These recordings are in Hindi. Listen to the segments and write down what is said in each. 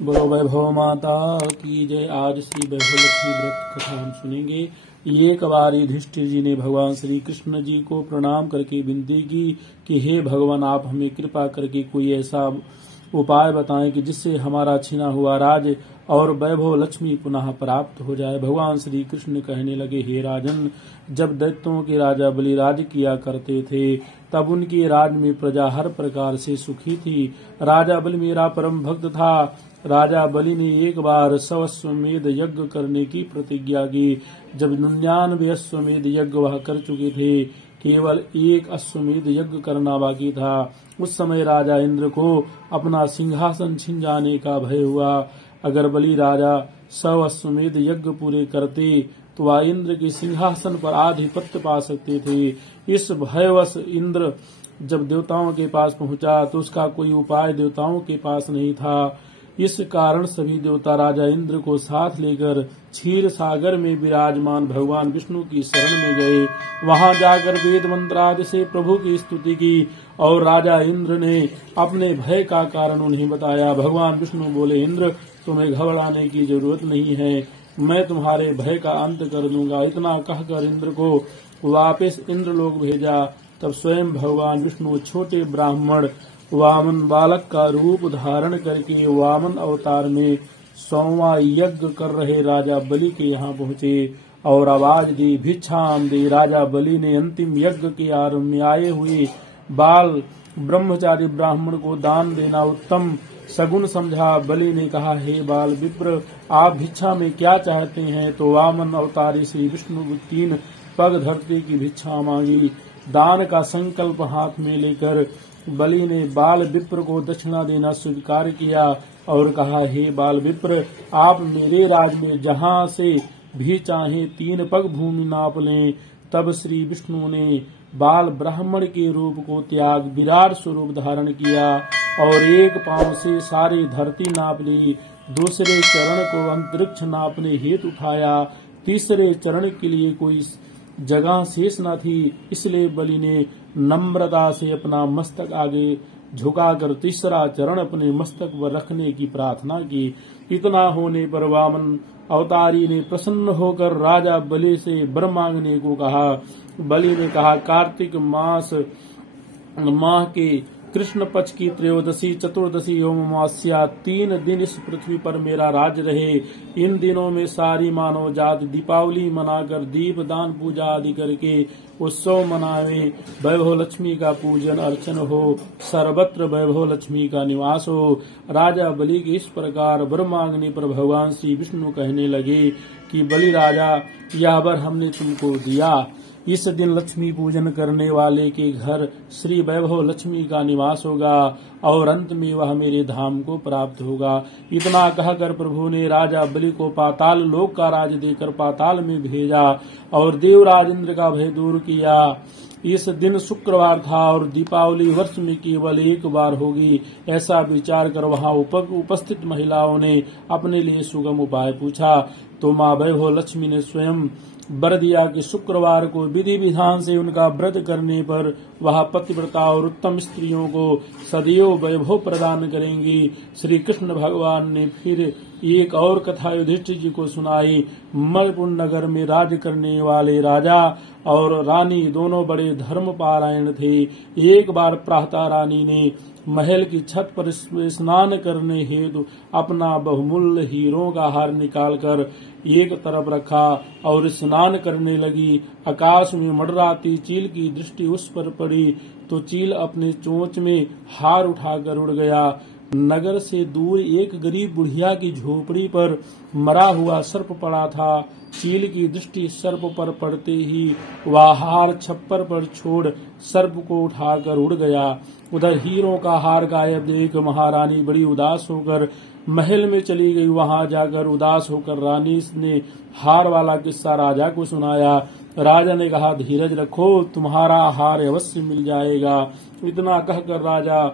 बोलो वैभव माता की जय। आज श्री वैभव लक्ष्मी व्रत कथा हम सुनेंगे। एक बार युधिष्ठिर जी ने भगवान श्री कृष्ण जी को प्रणाम करके विनती की कि हे भगवान, आप हमें कृपा करके कोई ऐसा उपाय बताएं कि जिससे हमारा छिना हुआ राज और वैभव लक्ष्मी पुनः प्राप्त हो जाए। भगवान श्री कृष्ण कहने लगे, हे राजन, जब दैत्यों के राजा बलि राज किया करते थे तब उनके राज में प्रजा हर प्रकार से सुखी थी। राजा बलि मेरा परम भक्त था। राजा बलि ने एक बार 100 अश्वमेध यज्ञ करने की प्रतिज्ञा की। जब 99 अश्वमेध यज्ञ वह कर चुके थे, केवल एक अश्वमेध यज्ञ करना बाकी था। उस समय राजा इंद्र को अपना सिंहासन छिन जाने का भय हुआ। अगर बलि राजा 100 अश्वमेध यज्ञ पूरे करते तो वह इंद्र के सिंहासन पर आधिपत्य पा सकते थे। इस भयवश इंद्र जब देवताओं के पास पहुंचा तो उसका कोई उपाय देवताओं के पास नहीं था। इस कारण सभी देवता राजा इंद्र को साथ लेकर क्षीर सागर में विराजमान भगवान विष्णु की शरण में गए। वहां जाकर वेद मंत्र आदि से प्रभु की स्तुति की और राजा इंद्र ने अपने भय का कारण उन्हें बताया। भगवान विष्णु बोले, इंद्र, तुम्हें घबराने की जरूरत नहीं है, मैं तुम्हारे भय का अंत कर दूंगा। इतना कहकर इंद्र को वापस इंद्रलोक भेजा। तब स्वयं भगवान विष्णु छोटे ब्राह्मण वामन बालक का रूप धारण करके वामन अवतार में 100वां यज्ञ कर रहे राजा बलि के यहाँ पहुँचे और आवाज दी, भिक्षाम दे। राजा बलि ने अंतिम यज्ञ के आरंभ में आए हुए बाल ब्रह्मचारी ब्राह्मण को दान देना उत्तम सगुन समझा। बलि ने कहा, हे बाल विप्र, आप भिक्षा में क्या चाहते हैं? तो वामन अवतारी श्री विष्णु 3 पग धरती की भिक्षा मांगी। दान का संकल्प हाथ में लेकर बलि ने बाल विप्र को दक्षिणा देना स्वीकार किया और कहा, हे बाल विप्र, आप मेरे राज में जहाँ से भी चाहें 3 पग भूमि नाप लें। तब श्री विष्णु ने बाल ब्राह्मण के रूप को त्याग विराट स्वरूप धारण किया और एक पांव से सारी धरती नाप ली। दूसरे चरण को अंतरिक्ष नापने हेतु उठाया। तीसरे चरण के लिए कोई जगह शेष न थी, इसलिए बलि ने नम्रता से अपना मस्तक आगे झुकाकर तीसरा चरण अपने मस्तक पर रखने की प्रार्थना की। इतना होने पर वामन अवतारी ने प्रसन्न होकर राजा बलि से वर मांगने को कहा। बलि ने कहा, कार्तिक माह के कृष्ण पक्ष की त्रयोदशी, चतुर्दशी एवं अमावस्या 3 दिन इस पृथ्वी पर मेरा राज रहे। इन दिनों में सारी मानव जात दीपावली मनाकर दीप दान पूजा आदि करके उत्सव मनावे। वैभव लक्ष्मी का पूजन अर्चन हो, सर्वत्र वैभव लक्ष्मी का निवास हो। राजा बलि के इस प्रकार वर मांगने पर भगवान श्री विष्णु कहने लगे कि बलि राजा, यह वर हमने तुमको दिया। इस दिन लक्ष्मी पूजन करने वाले के घर श्री वैभव लक्ष्मी का निवास होगा और अंत में वह मेरे धाम को प्राप्त होगा। इतना कहकर प्रभु ने राजा बलि को पाताल लोक का राज देकर पाताल में भेजा और देवराज इंद्र का भय दूर किया। इस दिन शुक्रवार था और दीपावली वर्ष में केवल एक बार होगी, ऐसा विचार कर वहां उपस्थित महिलाओं ने अपने लिए सुगम उपाय पूछा। तो माँ वैभव लक्ष्मी ने स्वयं वर दिया कि शुक्रवार को विधि विधान से उनका व्रत करने पर वह पतिव्रता और उत्तम स्त्रियों को सदैव वैभव प्रदान करेंगी। श्री कृष्ण भगवान ने फिर एक और कथा युधिष्ठिर जी को सुनाई। मलपुर नगर में राज करने वाले राजा और रानी दोनों बड़े धर्म पारायण थे। एक बार प्रातः रानी ने महल की छत पर स्नान करने हेतु अपना बहुमूल्य हीरों का हार निकालकर एक तरफ रखा और स्नान करने लगी। आकाश में मंडराती चील की दृष्टि उस पर पड़ी तो चील अपने चोंच में हार उठाकर उड़ गया। नगर से दूर एक गरीब बुढ़िया की झोपड़ी पर मरा हुआ सर्प पड़ा था। चील की दृष्टि सर्प पर पड़ते ही वह हार छप्पर पर छोड़ सर्प को उठाकर उड़ गया। उधर हीरों का हार गायब देख महारानी बड़ी उदास होकर महल में चली गई। वहां जाकर उदास होकर रानी ने हार वाला किस्सा राजा को सुनाया। राजा ने कहा, धीरज रखो, तुम्हारा हार अवश्य मिल जाएगा। इतना कहकर राजा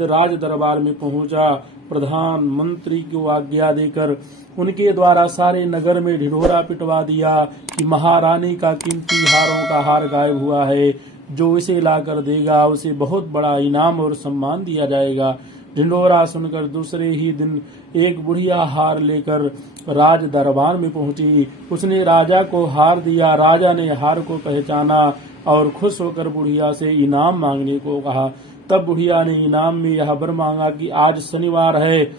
राज दरबार में पहुंचा। प्रधानमंत्री को आज्ञा देकर उनके द्वारा सारे नगर में ढिढोरा पिटवा दिया कि महारानी का कीमती हारों का हार गायब हुआ है। जो इसे लाकर देगा उसे बहुत बड़ा इनाम और सम्मान दिया जाएगा। ढिंढोरा सुनकर दूसरे ही दिन एक बुढ़िया हार लेकर राज दरबार में पहुंची। उसने राजा को हार दिया। राजा ने हार को पहचाना और खुश होकर बुढ़िया से इनाम मांगने को कहा। तब बुढ़िया ने इनाम में यह वर मांगा कि आज शनिवार है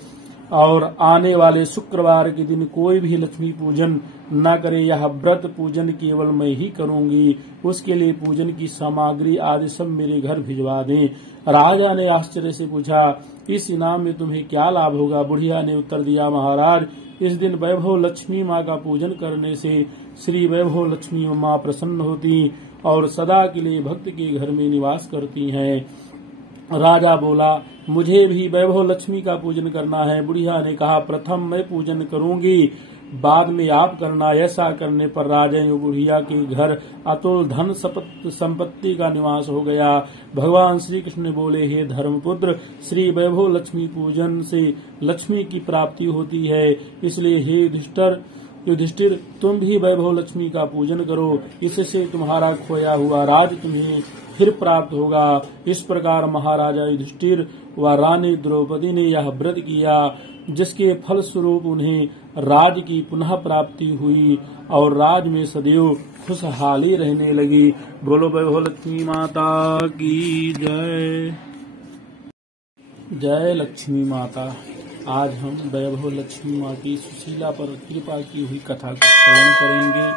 और आने वाले शुक्रवार के दिन कोई भी लक्ष्मी पूजन न करे। यह व्रत पूजन केवल मैं ही करूंगी। उसके लिए पूजन की सामग्री आदि सब मेरे घर भिजवा दें। राजा ने आश्चर्य से पूछा, इस इनाम में तुम्हें क्या लाभ होगा? बुढ़िया ने उत्तर दिया, महाराज, इस दिन वैभव लक्ष्मी माँ का पूजन करने से श्री वैभव लक्ष्मी माँ प्रसन्न होती और सदा के लिए भक्त के घर में निवास करती हैं। राजा बोला, मुझे भी वैभव लक्ष्मी का पूजन करना है। बुढ़िया ने कहा, प्रथम मैं पूजन करूंगी, बाद में आप करना। ऐसा करने पर राजा और बुढ़िया के घर अतुल धन संपत्ति का निवास हो गया। भगवान श्री कृष्ण बोले, हे धर्मपुत्र, श्री वैभव लक्ष्मी पूजन से लक्ष्मी की प्राप्ति होती है। इसलिए हे युधिष्ठिर, तुम भी वैभव लक्ष्मी का पूजन करो। इससे तुम्हारा खोया हुआ राज तुम्हें फिर प्राप्त होगा। इस प्रकार महाराजा युधिष्ठिर व रानी द्रौपदी ने यह व्रत किया, जिसके फल स्वरूप उन्हें राज की पुनः प्राप्ति हुई और राज में सदैव खुशहाली रहने लगी। बोलो वैभव लक्ष्मी माता की जय। जय लक्ष्मी माता। आज हम वैभव लक्ष्मी माँ की सुशीला पर कृपा की हुई कथा को श्रवण करेंगे।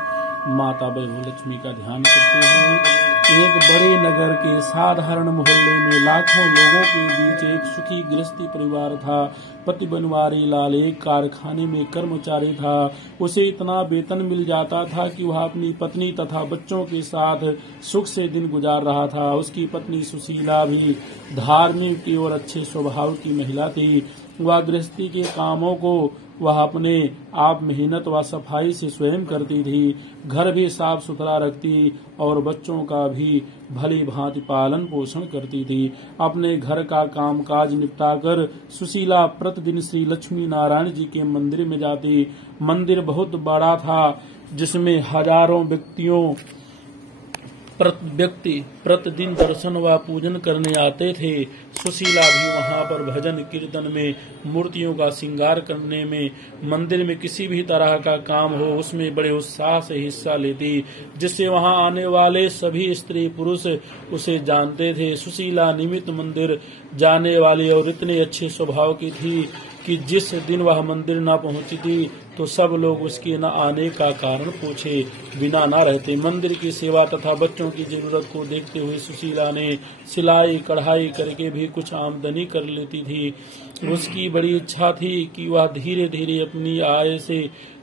माता वैभव लक्ष्मी का ध्यान करते हुए एक बड़े नगर के साधारण मोहल्ले में लाखों लोगों के बीच एक सुखी गृहस्थी परिवार था। पति बनवारी लाल एक कारखाने में कर्मचारी था। उसे इतना वेतन मिल जाता था कि वह अपनी पत्नी तथा बच्चों के साथ सुख से दिन गुजार रहा था। उसकी पत्नी सुशीला भी धार्मिक और अच्छे स्वभाव की महिला थी। वह गृहस्थी के कामों को वह अपने आप मेहनत व सफाई से स्वयं करती थी। घर भी साफ सुथरा रखती और बच्चों का भी भली भांति पालन पोषण करती थी। अपने घर का कामकाज निपटाकर सुशीला प्रतिदिन श्री लक्ष्मी नारायण जी के मंदिर में जाती। मंदिर बहुत बड़ा था, जिसमें हजारों व्यक्ति प्रतिदिन दर्शन व पूजन करने आते थे। सुशीला भी वहां पर भजन कीर्तन में, मूर्तियों का श्रृंगार करने में, मंदिर में किसी भी तरह का काम हो उसमें बड़े उत्साह से हिस्सा लेती, जिससे वहां आने वाले सभी स्त्री पुरुष उसे जानते थे। सुशीला नियमित मंदिर जाने वाली और इतने अच्छे स्वभाव की थी कि जिस दिन वह मंदिर न पहुंचती तो सब लोग उसके न आने का कारण पूछे बिना न रहते। मंदिर की सेवा तथा बच्चों की जरूरत को देखते हुए सुशीला ने सिलाई कढ़ाई करके भी कुछ आमदनी कर लेती थी। उसकी बड़ी इच्छा थी कि वह धीरे धीरे अपनी आय से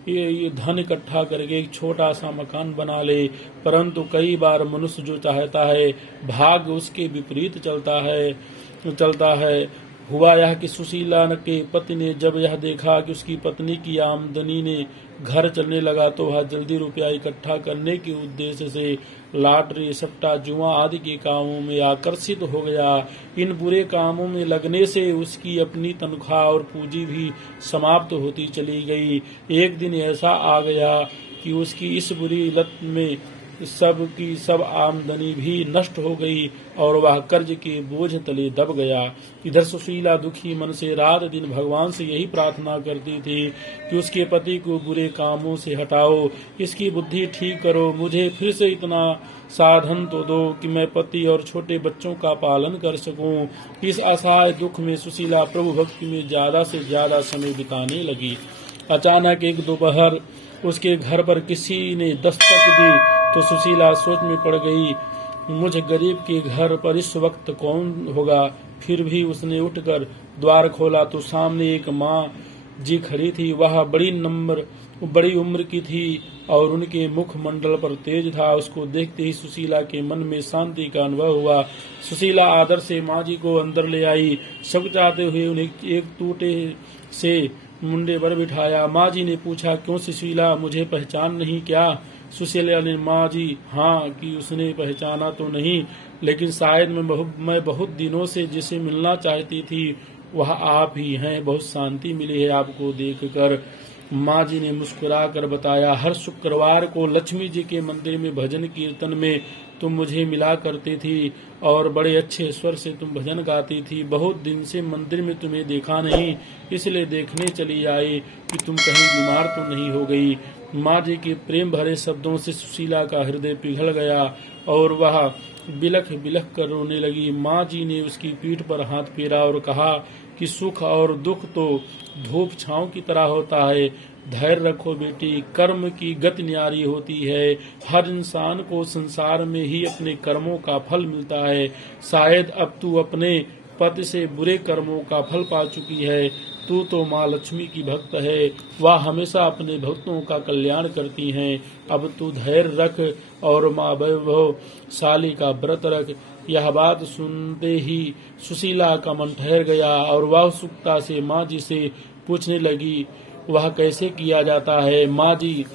ये धन इकट्ठा करके एक छोटा सा मकान बना ले, परंतु कई बार मनुष्य जो चाहता है भाग्य उसके विपरीत चलता है। हुआ यह कि सुशीला के पति ने जब यह देखा कि उसकी पत्नी की आमदनी ने घर चलने लगा तो वह जल्दी रुपया इकट्ठा करने के उद्देश्य से लॉटरी, सट्टा, जुआ आदि के कामों में आकर्षित हो गया। इन बुरे कामों में लगने से उसकी अपनी तनख्वाह और पूंजी भी समाप्त होती चली गई। एक दिन ऐसा आ गया कि उसकी इस बुरी लत में सब आमदनी भी नष्ट हो गई और वह कर्ज के बोझ तले दब गया। इधर सुशीला दुखी मन से रात दिन भगवान से यही प्रार्थना करती थी कि उसके पति को बुरे कामों से हटाओ, इसकी बुद्धि ठीक करो, मुझे फिर से इतना साधन तो दो कि मैं पति और छोटे बच्चों का पालन कर सकूं। इस असहाय दुख में सुशीला प्रभु भक्ति में ज्यादा से ज्यादा समय बिताने लगी। अचानक एक दोपहर उसके घर पर किसी ने दस्तक दी तो सुशीला सोच में पड़ गई, मुझ गरीब के घर पर इस वक्त कौन होगा। फिर भी उसने उठकर द्वार खोला तो सामने एक माँ जी खड़ी थी। वह बड़ी उम्र की थी और उनके मुख मंडल पर तेज था। उसको देखते ही सुशीला के मन में शांति का अनुभव हुआ। सुशीला आदर से माँ जी को अंदर ले आई। सकुचाते हुए उन्हें एक टूटे से मुंडे पर बिठाया। माँ जी ने पूछा, क्यों सुशीला, मुझे पहचान नहीं क्या? सुशीला ने माँ जी हाँ कि उसने पहचाना तो नहीं, लेकिन शायद मैं बहुत दिनों से जिसे मिलना चाहती थी वह आप ही हैं। बहुत शांति मिली है आपको देखकर। माँ जी ने मुस्कुरा कर बताया, हर शुक्रवार को लक्ष्मी जी के मंदिर में भजन कीर्तन में तुम मुझे मिला करती थी और बड़े अच्छे स्वर से तुम भजन गाती थी। बहुत दिन से मंदिर में तुम्हें देखा नहीं, इसलिए देखने चली आई कि तुम कहीं बीमार तो नहीं हो गई। माँ जी के प्रेम भरे शब्दों से सुशीला का हृदय पिघल गया और वह बिलख बिलख कर रोने लगी। माँ जी ने उसकी पीठ पर हाथ फेरा और कहा कि सुख और दुख तो धूप छांव की तरह होता है। धैर्य रखो बेटी, कर्म की गति न्यारी होती है। हर इंसान को संसार में ही अपने कर्मों का फल मिलता है। शायद अब तू अपने पति से बुरे कर्मों का फल पा चुकी है। तू तो माँ लक्ष्मी की भक्त है, वह हमेशा अपने भक्तों का कल्याण करती हैं। अब तू धैर्य रख और माँ वैभवशाली का व्रत रख। यह बात सुनते ही सुशीला का मन ठहर गया और वह उत्सुकता से माँ जी से पूछने लगी, वह कैसे किया जाता है? माँ जी,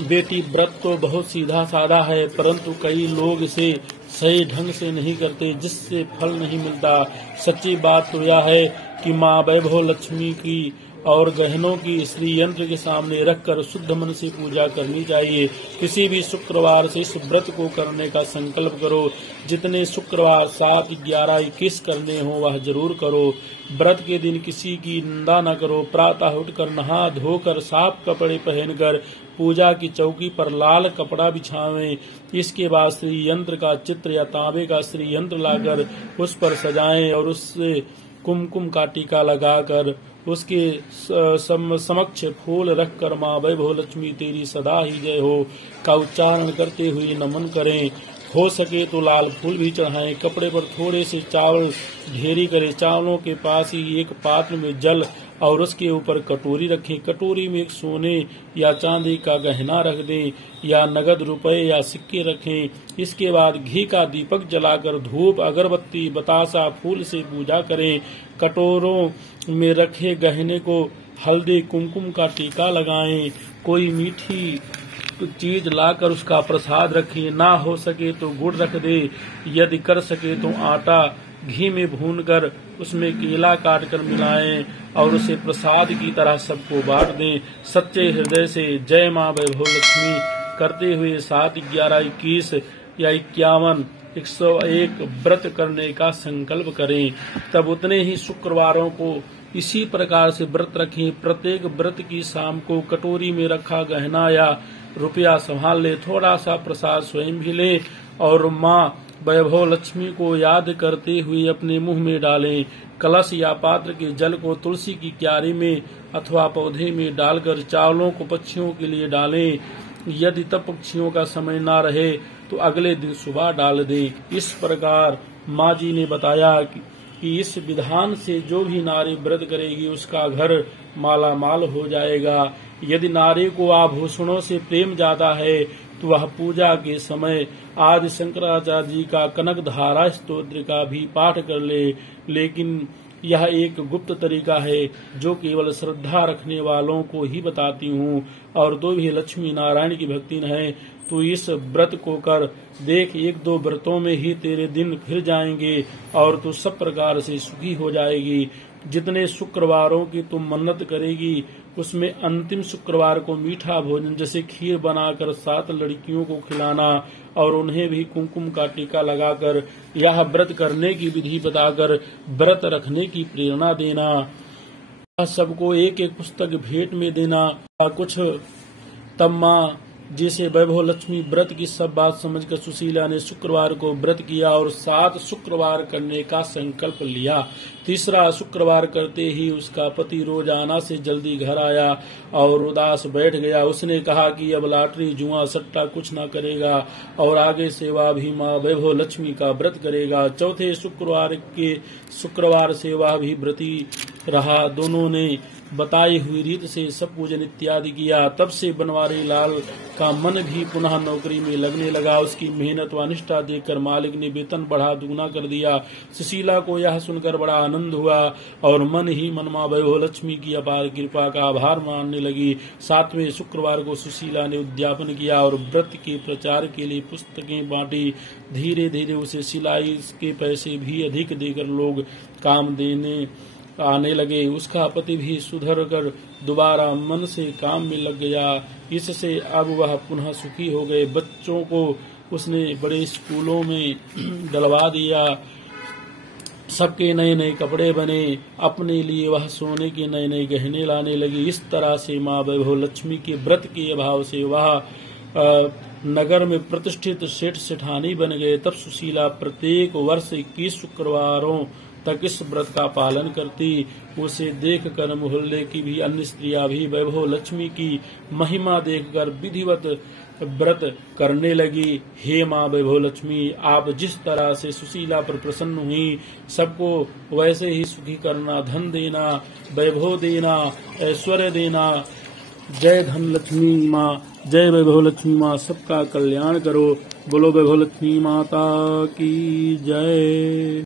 बेटी व्रत तो बहुत सीधा साधा है, परंतु कई लोग इसे सही ढंग से नहीं करते, जिससे फल नहीं मिलता। सच्ची बात तो यह है कि माँ वैभव लक्ष्मी की और गहनों की श्री यंत्र के सामने रखकर शुद्ध मन से पूजा करनी चाहिए। किसी भी शुक्रवार से इस व्रत को करने का संकल्प करो। जितने शुक्रवार 7, 11, 21 करने हो वह जरूर करो। व्रत के दिन किसी की निंदा न करो। प्रातः उठकर नहा धोकर साफ कपड़े पहनकर पूजा की चौकी पर लाल कपड़ा बिछावें। इसके बाद श्री यंत्र का चित्र या तांबे का श्री यंत्र लाकर उस पर सजाएं और उससे कुमकुम का टीका लगाकर उसके समक्ष फूल रखकर माँ वैभव लक्ष्मी तेरी सदा ही जय हो का उच्चारण करते हुए नमन करें। हो सके तो लाल फूल भी चढ़ाएं। कपड़े पर थोड़े से चावल ढेरी करें। चावलों के पास ही एक पात्र में जल और उसके ऊपर कटोरी रखें। कटोरी में एक सोने या चांदी का गहना रख दें या नगद रुपए या सिक्के रखें। इसके बाद घी का दीपक जलाकर धूप, अगरबत्ती, बतासा, फूल से पूजा करें। कटोरों में रखे गहने को हल्दी कुमकुम का टीका लगाएं। कोई मीठी चीज लाकर उसका प्रसाद रखें। ना हो सके तो गुड़ रख दे। यदि कर सके तो आटा घी में भूनकर उसमें केला काटकर मिलाएं और उसे प्रसाद की तरह सबको बांट दें। सच्चे हृदय से जय माँ वैभव लक्ष्मी करते हुए 7, 11, 21 या 51, 101 व्रत करने का संकल्प करें। तब उतने ही शुक्रवारों को इसी प्रकार से व्रत रखें। प्रत्येक व्रत की शाम को कटोरी में रखा गहना या रुपया संभाल ले। थोड़ा सा प्रसाद स्वयं भी ले और माँ वैभव लक्ष्मी को याद करते हुए अपने मुंह में डालें। कलश या पात्र के जल को तुलसी की क्यारी में अथवा पौधे में डालकर चावलों को पक्षियों के लिए डालें। यदि तब पक्षियों का समय न रहे तो अगले दिन सुबह डाल दें। इस प्रकार माँ जी ने बताया कि इस विधान से जो भी नारी व्रत करेगी उसका घर माला माल हो जाएगा। यदि नारी को आभूषणों से प्रेम ज्यादा है तो वह पूजा के समय आदि शंकराचार्य जी का कनक धारा स्तोत्र का भी पाठ कर ले। लेकिन यह एक गुप्त तरीका है जो केवल श्रद्धा रखने वालों को ही बताती हूँ। और तो भी लक्ष्मी नारायण की भक्ति है तो इस व्रत को कर देख, 1-2 व्रतों में ही तेरे दिन फिर जाएंगे और तू सब प्रकार से सुखी हो जाएगी। जितने शुक्रवारों की तुम मन्नत करेगी उसमें अंतिम शुक्रवार को मीठा भोजन जैसे खीर बनाकर 7 लड़कियों को खिलाना और उन्हें भी कुमकुम का टीका लगाकर यह व्रत करने की विधि बताकर व्रत रखने की प्रेरणा देना। सबको एक एक पुस्तक भेंट में देना। कुछ तब माँ जिसे वैभव लक्ष्मी व्रत की सब बात समझकर सुशीला ने शुक्रवार को व्रत किया और 7 शुक्रवार करने का संकल्प लिया। तीसरा शुक्रवार करते ही उसका पति रोजाना से जल्दी घर आया और उदास बैठ गया। उसने कहा कि अब लॉटरी जुआ सट्टा कुछ न करेगा और आगे से वह भी माँ वैभव लक्ष्मी का व्रत करेगा। चौथे शुक्रवार से वह भी व्रती रहा। दोनों ने बताई हुई रीत से सब पूजन इत्यादि किया। तब से बनवारी लाल का मन भी पुनः नौकरी में लगने लगा। उसकी मेहनत व निष्ठा देखकर मालिक ने वेतन बढ़ा दुगना कर दिया। सुशीला को यह सुनकर बड़ा आनंद हुआ और मन ही मन माँ वैभव लक्ष्मी की अपार कृपा का आभार मानने लगी। 7वें शुक्रवार को सुशीला ने उद्यापन किया और व्रत के प्रचार के लिए पुस्तकें बांटी। धीरे धीरे उसे सिलाई के पैसे भी अधिक देकर लोग काम देने आने लगे। उसका पति भी सुधर कर दोबारा मन से काम में लग गया। इससे अब वह पुनः सुखी हो गए। बच्चों को उसने बड़े स्कूलों में डलवा दिया, सबके नए नए कपड़े बने, अपने लिए वह सोने के नए नए गहने लाने लगी। इस तरह से माँ वैभव लक्ष्मी के व्रत के अभाव से वह नगर में प्रतिष्ठित सेठ सेठानी बन गए। तब सुशीला प्रत्येक वर्ष 21 शुक्रवारों तक इस व्रत का पालन करती। उसे देखकर मोहल्ले की भी अन्य स्त्रियां भी वैभव लक्ष्मी की महिमा देखकर विधिवत व्रत करने लगी। हे माँ वैभव लक्ष्मी, आप जिस तरह से सुशीला पर प्रसन्न हुई, सबको वैसे ही सुखी करना, धन देना, वैभव देना, ऐश्वर्य देना। जय धन लक्ष्मी माँ, जय वैभव लक्ष्मी माँ, सबका कल्याण करो। बोलो वैभव लक्ष्मी माता की जय।